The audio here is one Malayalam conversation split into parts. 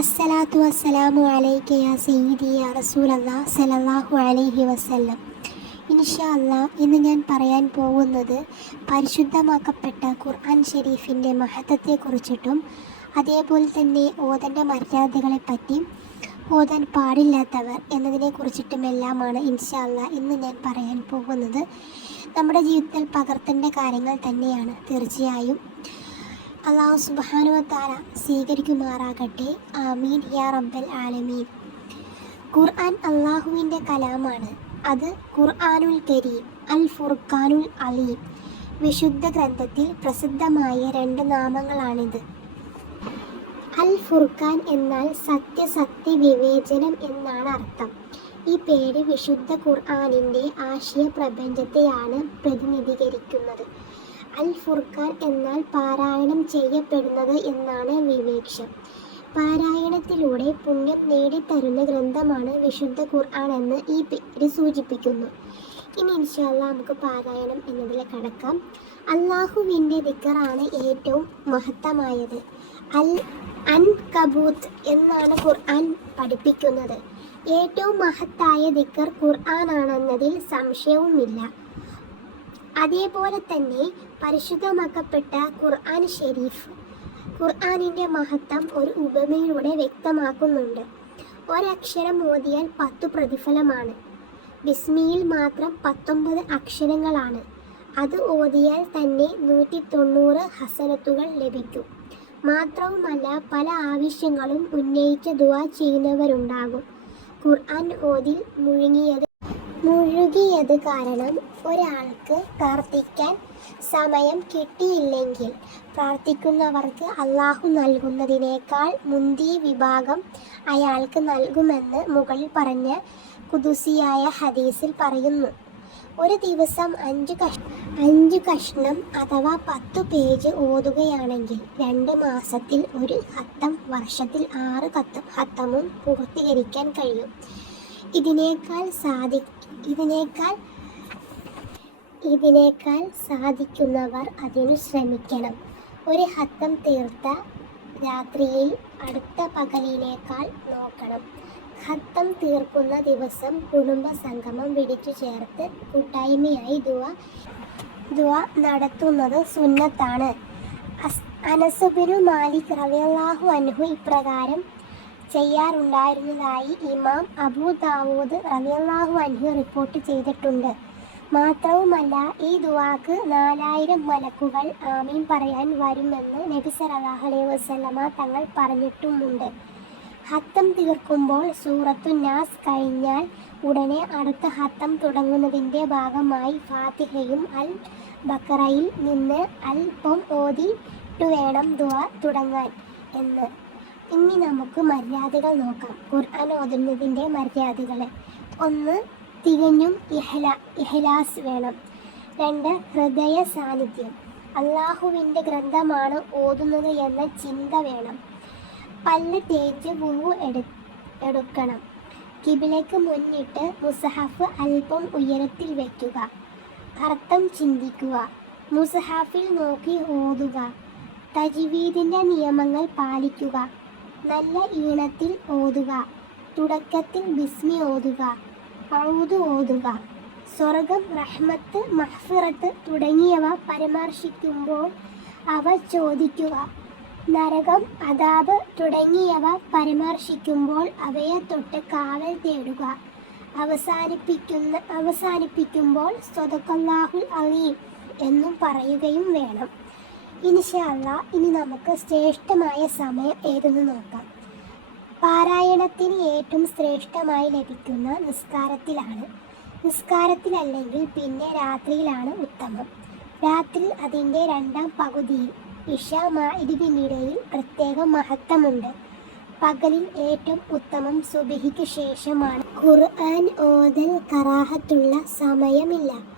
അസ്സലാത്തു വസ്സലാമു അലൈക യാ സയ്യിദി യാ റസൂലല്ലാ സല്ലല്ലാഹു അലൈഹി വസല്ലം. ഇൻഷാ അല്ലാ ഇന്ന് ഞാൻ പറയാൻ പോകുന്നത് പരിശുദ്ധമാക്കപ്പെട്ട ഖുർആൻ ഷെരീഫിന്റെ മഹത്വത്തെക്കുറിച്ചിട്ടും അതേപോലെ തന്നെ ഓതന്റെ മര്യാദകളെപ്പറ്റി ഓതാൻ പാടില്ലാത്തവർ എന്നതിനെക്കുറിച്ചിട്ടുമെല്ലാമാണ് ഇൻഷാ ഇൻഷാല്ല ഇന്ന് ഞാൻ പറയാൻ പോകുന്നത്. നമ്മുടെ ജീവിതത്തിൽ പകർത്തേണ്ട കാര്യങ്ങൾ തന്നെയാണ്. തീർച്ചയായും അള്ളാഹു സുബാനുവത്താല സ്വീകരിക്കുമാറാകട്ടെ. ആമീൻ. യാ റബ്ബൽ ആലമീൻ. ഖുർആൻ അള്ളാഹുവിന്റെ കലാമാണ്. അത് ഖുർആാനുൽ കരീം അൽ ഫുർഖാനുൽ അലീം. വിശുദ്ധ ഗ്രന്ഥത്തിൽ പ്രസിദ്ധമായ രണ്ട് നാമങ്ങളാണിത്. അൽ ഫുർഖാൻ എന്നാൽ സത്യസത്യ വിവേചനം എന്നാണ് അർത്ഥം. ഈ പേര് വിശുദ്ധ ഖുർആാനിന്റെ ആശയ പ്രപഞ്ചത്തെയാണ് പ്രതിനിധീകരിക്കുന്നത്. അൽ ഫുർഖാൻ എന്നാൽ പാരായണം ചെയ്യപ്പെടുന്നത് എന്നാണ് വിവേക്ഷം. പാരായണത്തിലൂടെ പുണ്യം നേടിത്തരുന്ന ഗ്രന്ഥമാണ് വിശുദ്ധ ഖുർആൻ എന്ന് ഈ പേര് സൂചിപ്പിക്കുന്നു. ഇനി ഇൻഷാല്ല നമുക്ക് പാരായണം എന്നതിൽ കടക്കാം. അള്ളാഹുവിന്റെ ദിക്കറാണ് ഏറ്റവും മഹത്തമായത്. അൽ അൻ കബൂത്ത് എന്നാണ് ഖുർആൻ പഠിപ്പിക്കുന്നത്. ഏറ്റവും മഹത്തായ ദിക്കർ ഖുർആൻ ആണെന്നതിൽ സംശയവുമില്ല. അതേപോലെ തന്നെ പരിശുദ്ധമാക്കപ്പെട്ട ഖുർആൻ ഷെരീഫ് ഖുർആാനിന്റെ മഹത്വം ഒരു ഉപമയിലൂടെ വ്യക്തമാക്കുന്നുണ്ട്. ഒരക്ഷരം ഓതിയാൽ പത്തു പ്രതിഫലമാണ്. ബിസ്മിയിൽ മാത്രം പത്തൊമ്പത് അക്ഷരങ്ങളാണ്. അത് ഓതിയാൽ തന്നെ നൂറ്റി തൊണ്ണൂറ് ഹസനത്തുകൾ ലഭിക്കും. മാത്രവുമല്ല പല ആവശ്യങ്ങളും ഉന്നയിച്ച ദുവാ ചെയ്യുന്നവരുണ്ടാകും. ഖുർആൻ ഓതിൽ മുഴുങ്ങിയത് മുഴുകിയത് കാരണം ഒരാൾക്ക് പ്രാർത്ഥിക്കാൻ സമയം കിട്ടിയില്ലെങ്കിൽ പ്രാർത്ഥിക്കുന്നവർക്ക് അള്ളാഹു നൽകുന്നതിനേക്കാൾ മുന്തിയ വിഭാഗം അയാൾക്ക് നൽകുമെന്ന് മുകളിൽ പറഞ്ഞ കുതുസിയായ ഹദീസിൽ പറയുന്നു. ഒരു ദിവസം അഞ്ച് കഷ് അഞ്ച് കഷ്ണം അഥവാ പത്ത് പേജ് ഓതുകയാണെങ്കിൽ രണ്ട് മാസത്തിൽ ഒരു ഹത്തം വർഷത്തിൽ ആറ് കത്തം ഹത്തമും പൂർത്തീകരിക്കാൻ കഴിയും. ഇതിനേക്കാൾ സാധി ഇതിനേക്കാൾ ഇതിനേക്കാൾ സാധിക്കുന്നവർ അതിനു ശ്രമിക്കണം. ഒരു ഹത്തം തീർത്ത രാത്രിയിൽ അടുത്ത പകലിനേക്കാൾ നോക്കണം. ഹത്തം തീർക്കുന്ന ദിവസം കുടുംബ സംഗമം വിളിച്ചു ചേർത്ത് കൂട്ടായ്മയായി ദുവ ദുവ നടത്തുന്നത് സുന്നത്താണ്. അനസുബിനു മാലിക് റവിയാഹു അൻഹു ഇപ്രകാരം ചെയ്യാറുണ്ടായിരുന്നതായി ഇമാം അബൂ ദാവൂദ് റളിയല്ലാഹു അൻഹു റിപ്പോർട്ട് ചെയ്തിട്ടുണ്ട്. മാത്രവുമല്ല ഈ ദുവാക്ക് നാലായിരം മലക്കുകൾ ആമീൻ പറയാൻ വരുമെന്ന് നബി സല്ലല്ലാഹു അലൈഹി വസല്ലമ തങ്ങൾ പറഞ്ഞിട്ടുമുണ്ട്. ഹത്തം തീർക്കുമ്പോൾ സൂറത്തു നാസ് കഴിഞ്ഞാൽ ഉടനെ അടുത്ത ഹത്തം തുടങ്ങുന്നതിന്റെ ഭാഗമായി ഫാത്തിഹയും അൽ ബക്കറയിൽ നിന്ന് അൽപ്പം ഓതിയിട്ട് വേണം ദുവ തുടങ്ങാൻ എന്ന്. ഇനി നമുക്ക് മര്യാദകൾ നോക്കാം. ഖുർആൻ ഓതുന്നതിന്റെ മര്യാദകൾ. ഒന്ന് തികഞ്ഞും ഇഹ്ല ഇഹ്ലാസ് വേണം. രണ്ട് ഹൃദയ സാന്നിധ്യം. അള്ളാഹുവിന്റെ ഗ്രന്ഥമാണ് ഓതുന്നത് എന്ന ചിന്ത വേണം. പല്ല് തേച്ച് വുവു എടു എടുക്കണം. കിബിലേക്ക് മുന്നിട്ട് മുസഹഫ് അല്പം ഉയരത്തിൽ വയ്ക്കുക അർത്ഥം ചിന്തിക്കുക. മുസഹാഫിൽ നോക്കി ഓതുക. തജ്വീദിന്റെ നിയമങ്ങൾ പാലിക്കുക. നല്ല ഈണത്തിൽ ഓതുക. തുടക്കത്തിൽ ബിസ്മി ഓതുക. ഔതു ഓതുക. സ്വർഗം റഹ്മത്ത് മഹ്ഫിറത്ത് തുടങ്ങിയവ പരാമർശിക്കുമ്പോൾ അവ ചോദിക്കുക. നരകം അതാബ് തുടങ്ങിയവ പരാമർശിക്കുമ്പോൾ അവയെ തൊട്ട് കാവൽ തേടുക. അവസാനിപ്പിക്കുന്ന അവസാനിപ്പിക്കുമ്പോൾ സ്വതക്കല്ലാഹുൽ അലീം എന്നും പറയുകയും വേണം. ഇൻഷാല്ല ഇനി നമുക്ക് ശ്രേഷ്ഠമായ സമയം ഏതെന്ന് നോക്കാം. പാരായണത്തിന് ഏറ്റവും ശ്രേഷ്ഠമായി ലഭിക്കുന്ന നിസ്കാരത്തിലാണ്. നിസ്കാരത്തിലല്ലെങ്കിൽ പിന്നെ രാത്രിയിലാണ് ഉത്തമം. രാത്രി അതിന്റെ രണ്ടാം പകുതിയിൽ ഇഷ മാഇരിവിനിടയിൽ പ്രത്യേക മഹത്വമുണ്ട്. പകലിൽ ഏറ്റവും ഉത്തമം സുബിഹിക്ക് ശേഷമാണ്. ഖുർആൻ ഓതൽ കറാഹത്തുള്ള സമയമില്ല.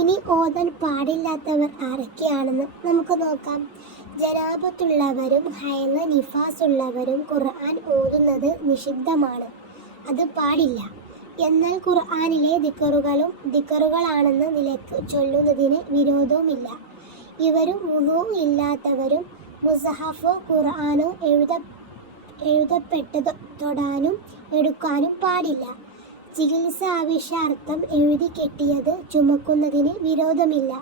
ഇനി ഓതാൻ പാടില്ലാത്തവർ ആരൊക്കെയാണെന്ന് നമുക്ക് നോക്കാം. ജനാപത്തുള്ളവരും ഹൈന നിഫാസ് ഉള്ളവരും ഖുർആൻ ഓതുന്നത് നിഷിദ്ധമാണ്. അത് പാടില്ല. എന്നാൽ ഖുർആാനിലെ ദിക്കറുകളും ദിക്കറുകളാണെന്ന നിലയ്ക്ക് ചൊല്ലുന്നതിന് വിരോധവുമില്ല. ഇവരും മുഖവും ഇല്ലാത്തവരും മുസഹഫോ ഖുർആാനോ എഴുത എഴുതപ്പെട്ടത് തൊടാനും എടുക്കാനും പാടില്ല. ചികിത്സ ആവശ്യാർത്ഥം എഴുതി കെട്ടിയത് ചുമക്കുന്നതിന് വിരോധമില്ല.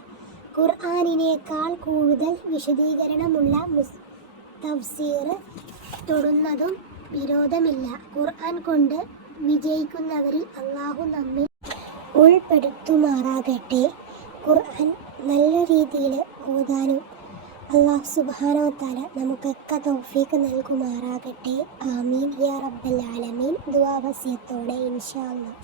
ഖുർആാനിനേക്കാൾ കൂടുതൽ വിശദീകരണമുള്ള മുസ് തഫ്സീർ തൊടുന്നതും വിരോധമില്ല. ഖുർആൻ കൊണ്ട് വിജയിക്കുന്നവരിൽ അള്ളാഹു നമ്മെ ഉൾപ്പെടുത്തുമാറാകട്ടെ. ഖുർആൻ നല്ല രീതിയിൽ ഓതാനും അള്ളാഹു സുബാനോ താല നമുക്കൊക്കെ തൗഫീക്ക് നൽകുമാറാകട്ടെ. ആമീൻ. യാ റബ്ബൽ ആലമീൻ. ദുവാവസ്യത്തോടെ ഇൻഷാ അല്ലാ